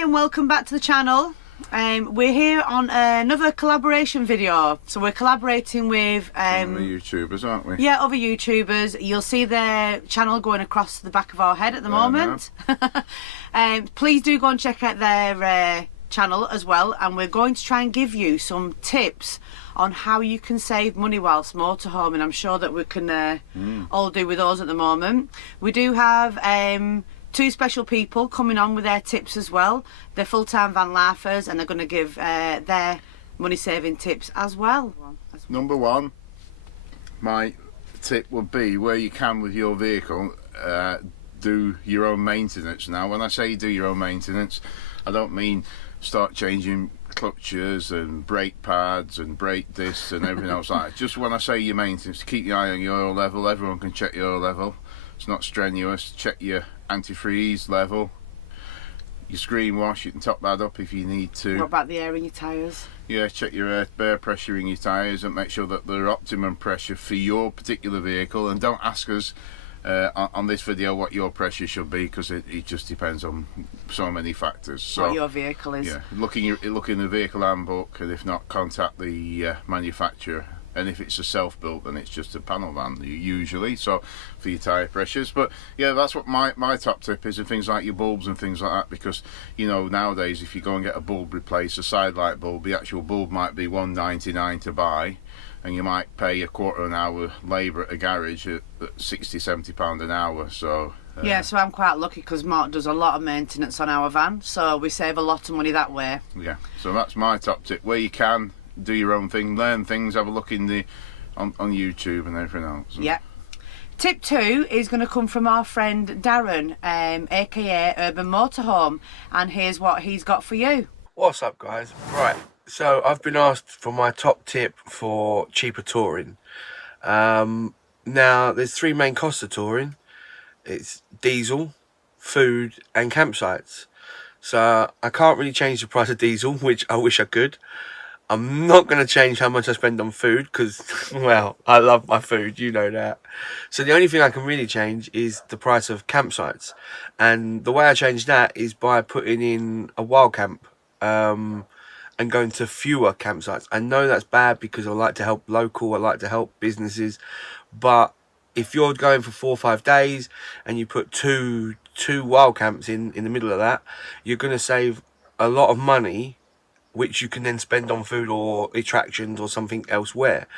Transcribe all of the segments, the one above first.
and welcome back to the channel. We're here on another collaboration video. So we're collaborating with other YouTubers, aren't we? Yeah, other YouTubers. You'll see their channel going across the back of our head at the moment. Please do go and check out their channel as well, and we're going to try and give you some tips on how you can save money whilst motorhome, and I'm sure that we can all do with us at the moment. We do have two special people coming on with their tips as well. They're full-time van lifers, and they're going to give their money saving tips as well. Number one, my tip would be, where you can with your vehicle, do your own maintenance. Now when I say do your own maintenance, I don't mean start changing clutches and brake pads and brake discs and everything else like that. Just when I say your maintenance, keep your eye on your oil level. Everyone can check your oil level. It's not strenuous. Check your antifreeze level, your screen wash, you can top that up if you need to. What about the air in your tyres? Yeah, check your air pressure in your tyres and make sure that they're optimum pressure for your particular vehicle, and don't ask us on this video what your pressure should be, because it just depends on so many factors. So what your vehicle is. Yeah, look in the vehicle handbook, and if not, contact the manufacturer. And if it's a self-built, then it's just a panel van usually, so for your tyre pressures. But yeah, that's what my top tip is, and things like your bulbs and things like that, because you know nowadays if you go and get a bulb replaced, a side light bulb, the actual bulb might be $1.99 to buy, and you might pay a quarter an hour labour at a garage at £60–70 an hour. So yeah, so I'm quite lucky because Mark does a lot of maintenance on our van, so we save a lot of money that way. Yeah, so that's my top tip. Where you can, do your own thing, learn things, have a look in on YouTube and everything else. Yeah. Tip 2 is going to come from our friend Darren, aka Urban Motorhome, and here's what he's got for you. What's up, guys? Right, so I've been asked for my top tip for cheaper touring. Now there's three main costs of touring. It's diesel, food and campsites. So I can't really change the price of diesel, which I wish I could. I'm not going to change how much I spend on food because, well, I love my food, you know that. So the only thing I can really change is the price of campsites. And the way I change that is by putting in a wild camp and going to fewer campsites. I know that's bad because I like to help local, I like to help businesses. But if you're going for 4 or 5 days and you put two wild camps in the middle of that, you're going to save a lot of money, which you can then spend on food or attractions or something elsewhere.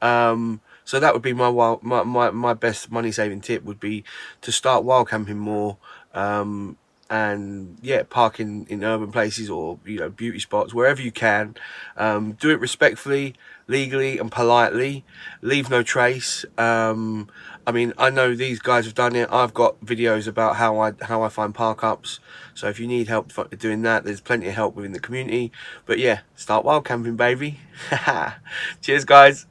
So that would be my best money saving tip, would be to start wild camping more, and yeah, parking in urban places or beauty spots, wherever you can. Do it respectfully, legally and politely. Leave no trace. I mean, I know these guys have done it. I've got videos about how I find park ups. So if you need help doing that, there's plenty of help within the community. But yeah, start wild camping, baby. Cheers, guys.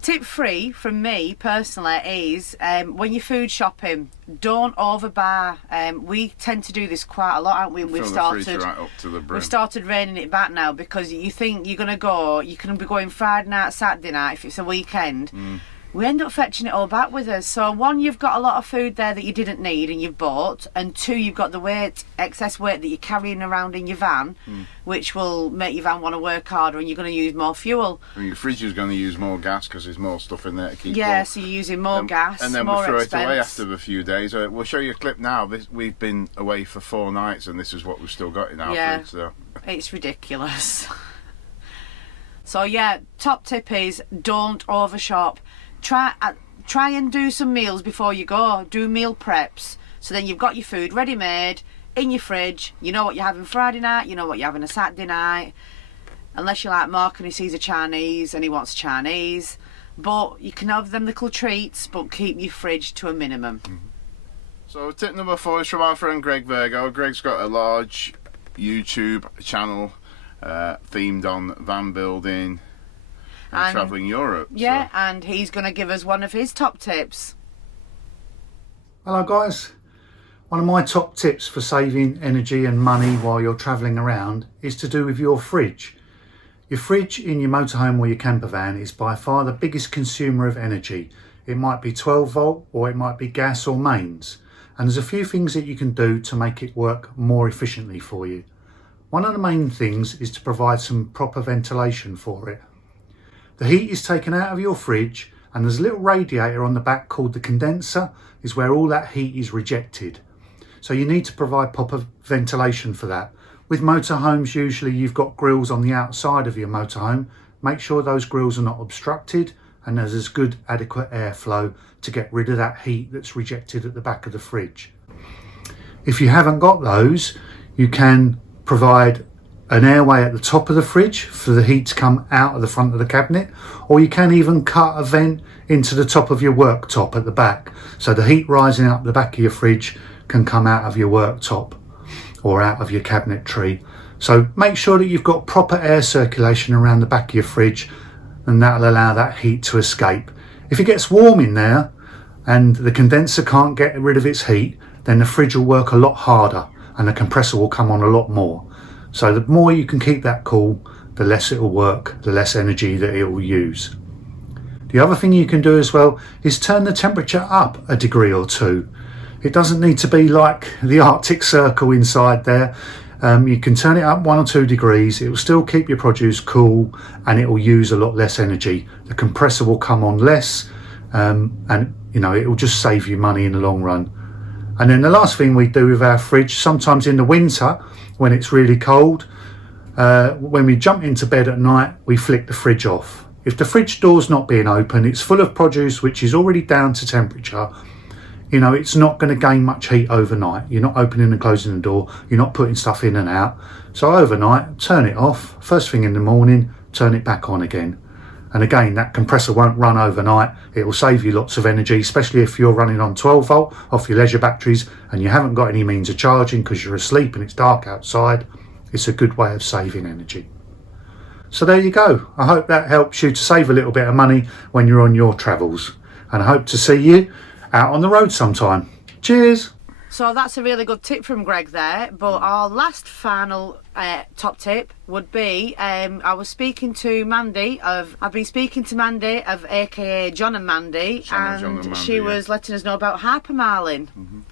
Tip 3 from me personally is when you're food shopping, don't overbuy. We tend to do this quite a lot, aren't we? We've started right up to the brim. We've started reining it back now, because you think you're gonna go, you can be going Friday night, Saturday night if it's a weekend. We end up fetching it all back with us. So one, you've got a lot of food there that you didn't need and you've bought, and two, you've got the excess weight that you're carrying around in your van, which will make your van want to work harder, and you're going to use more fuel. And your fridge is going to use more gas because there's more stuff in there to keep Yeah, cold. so you're using more gas, and then more we'll throw expense. it away after a few days. We'll show you a clip now. We've been away for 4 nights and this is what we've still got in our fridge. So It's ridiculous. So yeah, top tip is don't overshop. Try and do some meals before you go. Do meal preps, so then you've got your food ready made in your fridge. You know what you're having Friday night, you know what you're having a Saturday night, unless you're like Mark and he sees a Chinese and he wants Chinese. But you can have them little treats, but keep your fridge to a minimum. So tip number 4 is from our friend Greg Virgo. Greg's got a large YouTube channel themed on van building and travelling Europe. Yeah, so. and he's going to give us one of his top tips. Hello guys, one of my top tips for saving energy and money while you're travelling around is to do with your fridge. Your fridge in your motorhome or your campervan is by far the biggest consumer of energy. It might be 12 volt or it might be gas or mains. and there's a few things that you can do to make it work more efficiently for you. One of the main things is to provide some proper ventilation for it. The heat is taken out of your fridge, and there's a little radiator on the back called the condenser, is where all that heat is rejected. So you need to provide proper ventilation for that. With motorhomes, usually you've got grills on the outside of your motorhome. Make sure those grills are not obstructed and there's good adequate airflow to get rid of that heat that's rejected at the back of the fridge. If you haven't got those, you can provide an airway at the top of the fridge for the heat to come out of the front of the cabinet, or you can even cut a vent into the top of your worktop at the back, so the heat rising up the back of your fridge can come out of your worktop or out of your cabinetry. So make sure that you've got proper air circulation around the back of your fridge, and that'll allow that heat to escape. If it gets warm in there and the condenser can't get rid of its heat, then the fridge will work a lot harder and the compressor will come on a lot more. So the more you can keep that cool, the less it will work, the less energy that it will use. The other thing you can do as well is turn the temperature up a degree or two. It doesn't need to be like the Arctic Circle inside there. You can turn it up 1 or 2 degrees. It will still keep your produce cool and it will use a lot less energy. The compressor will come on less, and you know, it will just save you money in the long run. And then the last thing we do with our fridge, sometimes in the winter when it's really cold, when we jump into bed at night, we flick the fridge off. If the fridge door's not being open, it's full of produce which is already down to temperature. You know, it's not going to gain much heat overnight. You're not opening and closing the door. You're not putting stuff in and out. So overnight, turn it off. First thing in the morning, turn it back on again. And again, that compressor won't run overnight. It will save you lots of energy, especially if you're running on 12 volt off your leisure batteries and you haven't got any means of charging because you're asleep and it's dark outside. It's a good way of saving energy. So there you go. I hope that helps you to save a little bit of money when you're on your travels. And I hope to see you out on the road sometime. Cheers. So that's a really good tip from Greg there, but our last final top tip would be, I've been speaking to Mandy of aka John and Mandy, and she was letting us know about hypermiling.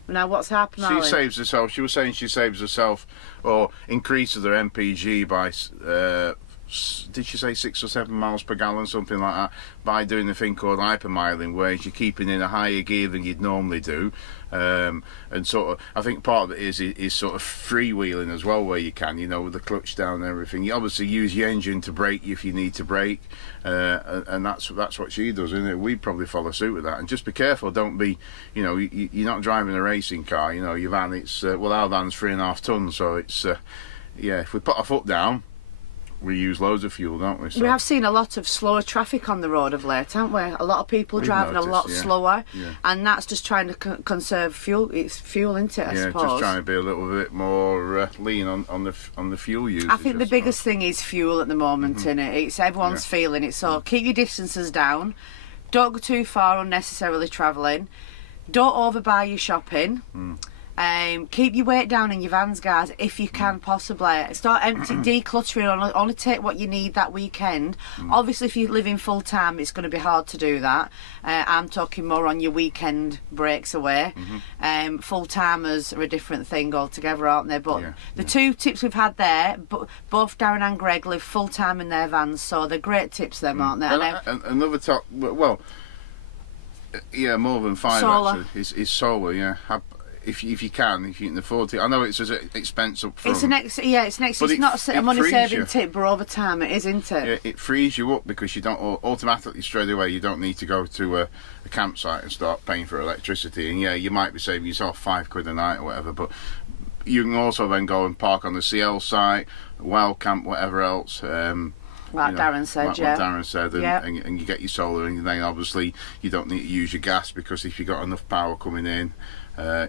Now what's hypermiling? She saves herself. She was saying she saves herself or increases her MPG by did she say 6 or 7 miles per gallon, something like that, by doing a thing called hypermiling, where you're keeping in a higher gear than you'd normally do, and sort of, I think part of it is sort of freewheeling as well, where you can, you know, with the clutch down and everything. You obviously use your engine to brake if you need to brake, and that's what she does, isn't it? We'd probably follow suit with that, and just be careful. Don't be, you know, you're not driving a racing car. You know, your van, it's well, our van's 3.5 tons, so it's yeah. If we put our foot down, we use loads of fuel, don't we? So. We have seen a lot of slower traffic on the road of late, haven't we? A lot of people driving a lot slower, and that's just trying to conserve fuel. It's fuel, isn't it? I suppose. Just trying to be a little bit more lean on the fuel usage. I think the biggest thing is fuel at the moment, isn't it? It's everyone's feeling it. So keep your distances down. Don't go too far unnecessarily travelling. Don't overbuy your shopping. Keep your weight down in your vans, guys, if you can possibly. Start decluttering, only take what you need that weekend. Obviously, if you're living full time, it's going to be hard to do that. I'm talking more on your weekend breaks away. Full timers are a different thing altogether, aren't they? But the two tips we've had there, both Darren and Greg live full time in their vans, so they're great tips, them, aren't they? And another top, well, yeah, more than 5 solar. Actually, is solar, yeah. If you can afford it. I know it's an expense up front. It's not a money saving tip, but over time it is, isn't it? Yeah, it frees you up because you don't automatically straight away. You don't need to go to a campsite and start paying for electricity. And yeah, you might be saving yourself £5 a night or whatever, but you can also then go and park on the CL site, wild camp, whatever else. Like Darren said, what Darren said, and you get your solar, and then obviously you don't need to use your gas, because if you've got enough power coming in,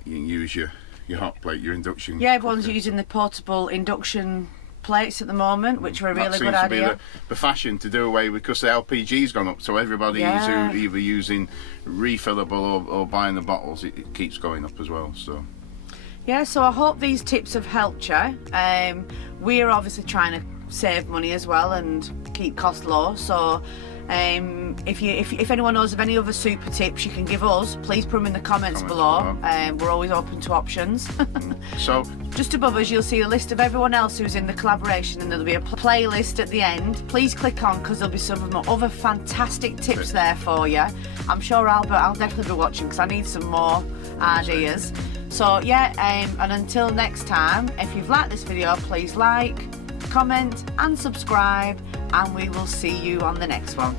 you can use your hot plate, your induction. Yeah, everyone's using the portable induction plates at the moment, which are a really good idea. That seems to be the fashion to do away with, because the LPG's gone up, so everybody is either using refillable or buying the bottles. It keeps going up as well. So. Yeah, so I hope these tips have helped you. We're obviously trying to save money as well and keep costs low, so If anyone knows of any other super tips you can give us, please put them in the comments below. We're always open to options. So just above us you'll see a list of everyone else who's in the collaboration, and there'll be a playlist at the end. Please click on, because there'll be some of my other fantastic tips there for you. I'm sure I'll definitely be watching because I need some more ideas. So yeah, and until next time, if you've liked this video, please like, comment and subscribe, and we will see you on the next one.